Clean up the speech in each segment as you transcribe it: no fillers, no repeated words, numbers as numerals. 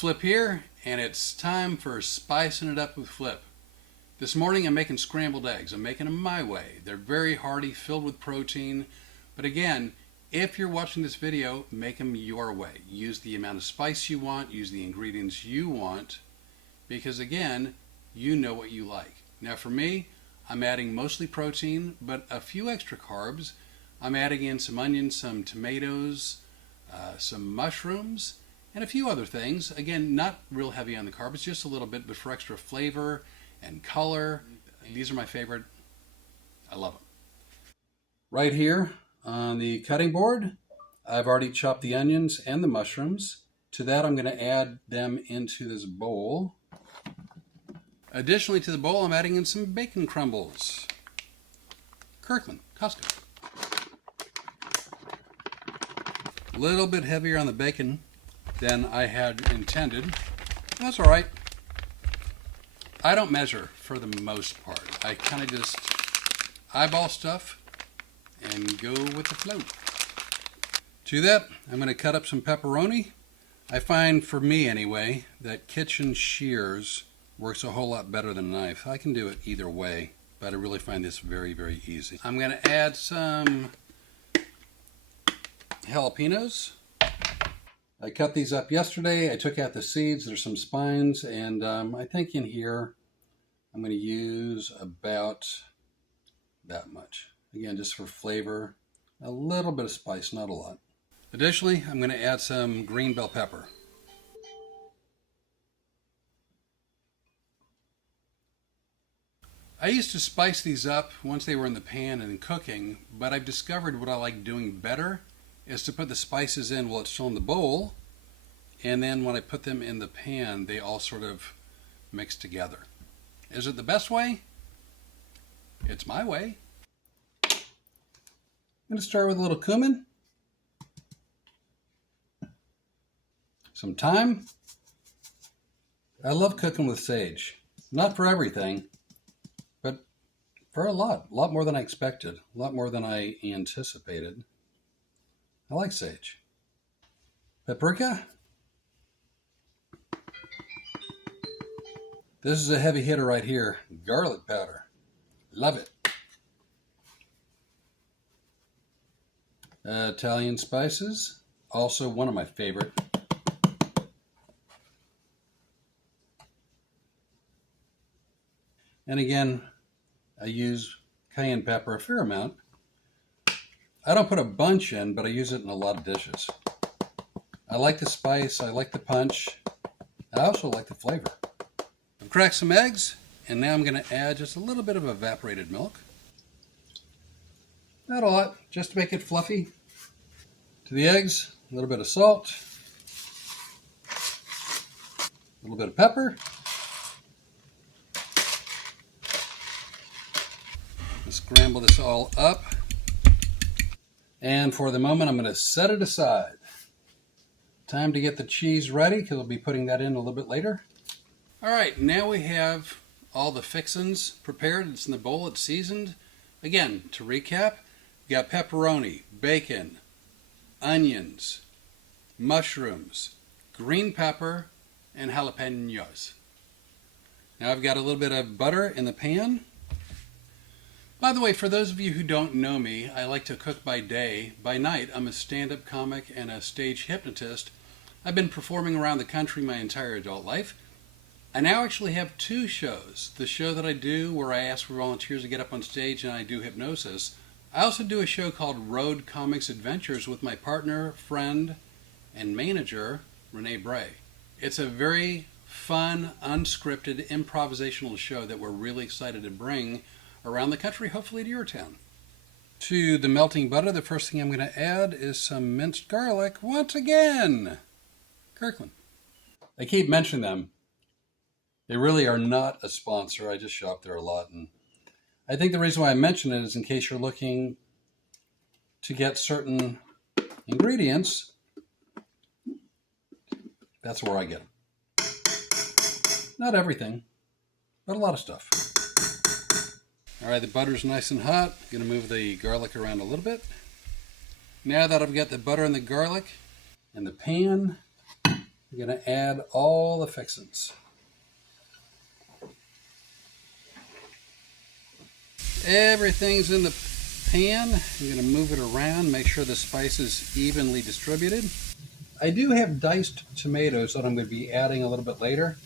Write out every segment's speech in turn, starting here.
Flip here, and it's time for spicing it up with Flip. This morning I'm making scrambled eggs. I'm making them my way. They're very hearty, filled with protein. But again, if you're watching this video, make them your way. Use the amount of spice you want, use the ingredients you want, because again, you know what you like. Now for me, I'm adding mostly protein, but a few extra carbs. I'm adding in some onions, some tomatoes, some mushrooms, and a few other things. Again, not real heavy on the carbs, just a little bit, but for extra flavor and color. These are my favorite. I love them. Right here on the cutting board, I've already chopped the onions and the mushrooms. To that, I'm going to add them into this bowl. Additionally to the bowl, I'm adding in some bacon crumbles. Kirkland, Costco. A little bit heavier on the bacon than I had intended. That's all right. I don't measure for the most part. I kind of just eyeball stuff and go with the flow. To that, I'm going to cut up some pepperoni. I find, for me anyway, that kitchen shears works a whole lot better than a knife. I can do it either way, but I really find this very, very easy. I'm going to add some jalapenos. I cut these up yesterday. I took out the seeds. There's some spines, and I think in here I'm going to use about that much. Again, just for flavor, a little bit of spice, not a lot. Additionally, I'm going to add some green bell pepper. I used to spice these up once they were in the pan and cooking, but I've discovered what I like doing better is to put the spices in while it's still in the bowl, and then when I put them in the pan, they all sort of mix together. Is it the best way? It's my way. I'm going to start with a little cumin, some thyme. I love cooking with sage. Not for everything, but for a lot more than I expected, a lot more than I anticipated. I like sage. Paprika. This is a heavy hitter right here. Garlic powder. Love it. Italian spices. Also one of my favorite. And again, I use cayenne pepper a fair amount. I don't put a bunch in, but I use it in a lot of dishes. I like the spice, I like the punch. I also like the flavor. I've cracked some eggs, and now I'm going to add just a little bit of evaporated milk. Not a lot, just to make it fluffy. To the eggs, a little bit of salt, a little bit of pepper. I'll scramble this all up. And for the moment, I'm going to set it aside. Time to get the cheese ready, because I'll be putting that in a little bit later. All right, now we have all the fixins prepared. It's in the bowl, it's seasoned. Again, to recap, we got pepperoni, bacon, onions, mushrooms, green pepper, and jalapenos. Now I've got a little bit of butter in the pan. By the way, for those of you who don't know me, I like to cook by day. By night, I'm a stand-up comic and a stage hypnotist. I've been performing around the country my entire adult life. I now actually have two shows. The show that I do where I ask for volunteers to get up on stage and I do hypnosis. I also do a show called Road Comics Adventures with my partner, friend, and manager, Renee Bray. It's a very fun, unscripted, improvisational show that we're really excited to bring around the country, hopefully to your town. To the melting butter, the first thing I'm going to add is some minced garlic once again. Kirkland. I keep mentioning them. They really are not a sponsor. I just shop there a lot. And I think the reason why I mention it is in case you're looking to get certain ingredients, that's where I get them. Not everything, but a lot of stuff. All right, the butter's nice and hot. I'm going to move the garlic around a little bit. Now that I've got the butter and the garlic in the pan, I'm going to add all the fixins. Everything's in the pan. I'm going to move it around, make sure the spice is evenly distributed. I do have diced tomatoes that I'm going to be adding a little bit later,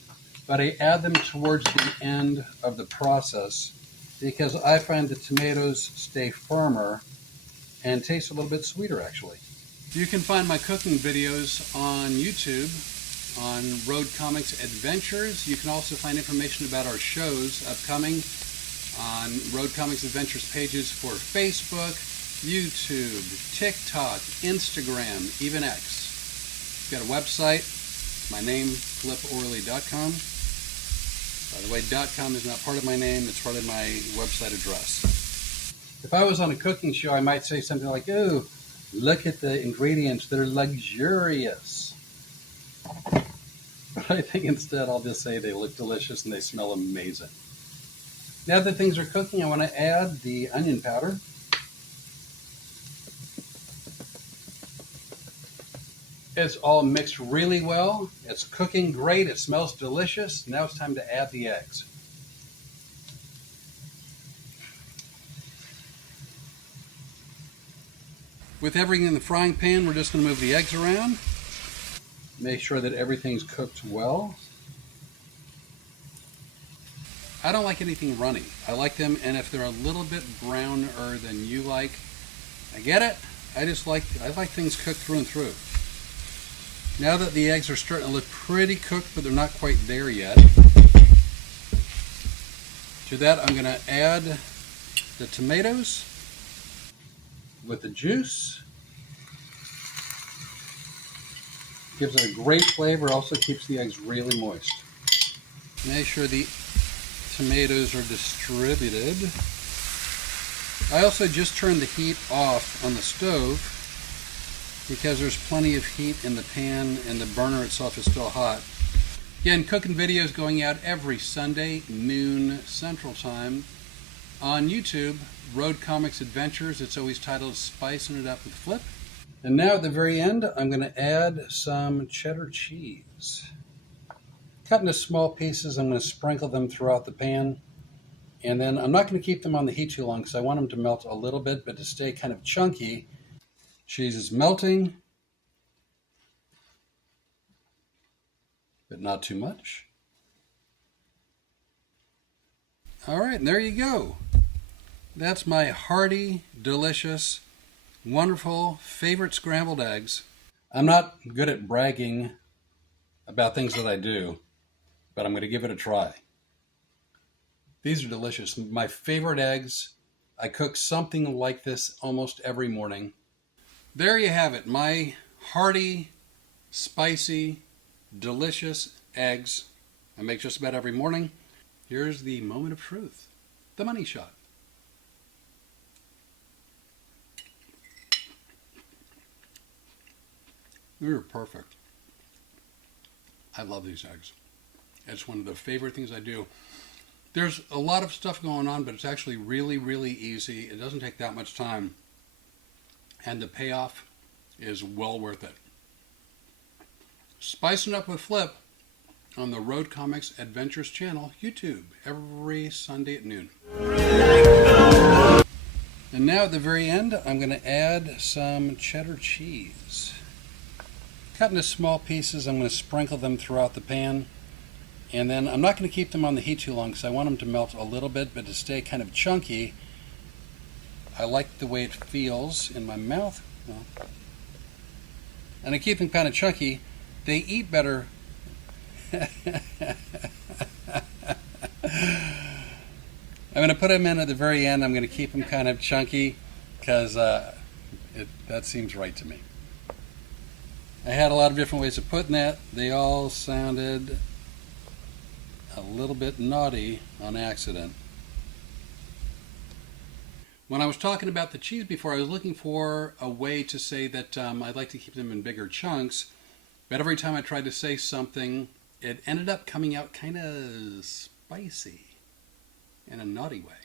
but I add them towards the end of the process because I find the tomatoes stay firmer and taste a little bit sweeter, actually. You can find my cooking videos on YouTube on Road Comics Adventures. You can also find information about our shows upcoming on Road Comics Adventures pages for Facebook, YouTube, TikTok, Instagram, even X. We've got a website, my name, fliporley.com. By the way, .com is not part of my name, it's part of my website address. If I was on a cooking show, I might say something like, "Oh, look at the ingredients, they're luxurious." But I think instead I'll just say they look delicious and they smell amazing. Now that things are cooking, I want to add the onion powder. It's all mixed really well. It's cooking great. It smells delicious. Now it's time to add the eggs. With everything in the frying pan, we're just going to move the eggs around. Make sure that everything's cooked well. I don't like anything runny. I like them, and if they're a little bit browner than you like, I get it. I like things cooked through and through. Now that the eggs are starting to look pretty cooked, but they're not quite there yet, to that I'm going to add the tomatoes with the juice. Gives it a great flavor, also keeps the eggs really moist. Make sure the tomatoes are distributed. I also just turned the heat off on the stove because there's plenty of heat in the pan and the burner itself is still hot. Again, cooking videos going out every Sunday, noon Central Time on YouTube, Road Comics Adventures. It's always titled Spicing It Up with Flip. And now at the very end, I'm going to add some cheddar cheese. Cut into small pieces, I'm going to sprinkle them throughout the pan. And then I'm not going to keep them on the heat too long because I want them to melt a little bit, but to stay kind of chunky. Cheese is melting, but not too much. All right, and there you go. That's my hearty, delicious, wonderful favorite scrambled eggs. I'm not good at bragging about things that I do, but I'm going to give it a try. These are delicious. My favorite eggs. I cook something like this almost every morning. There you have it, my hearty, spicy, delicious eggs I make just about every morning. Here's the moment of truth, the money shot. They're perfect. I love these eggs. It's one of the favorite things I do. There's a lot of stuff going on, but it's actually really, really easy. It doesn't take that much time. And the payoff is well worth it. Spicing Up with Flip on the Road Comics Adventures channel, YouTube, every Sunday at noon. And now at the very end, I'm going to add some cheddar cheese. Cut into small pieces, I'm going to sprinkle them throughout the pan. And then I'm not going to keep them on the heat too long because I want them to melt a little bit, but to stay kind of chunky. I like the way it feels in my mouth. And I keep them kind of chunky. They eat better. I'm going to put them in at the very end. I'm going to keep them kind of chunky because that seems right to me. I had a lot of different ways of putting that. They all sounded a little bit naughty on accident. When I was talking about the cheese before, I was looking for a way to say that I'd like to keep them in bigger chunks, but every time I tried to say something, it ended up coming out kind of spicy in a naughty way.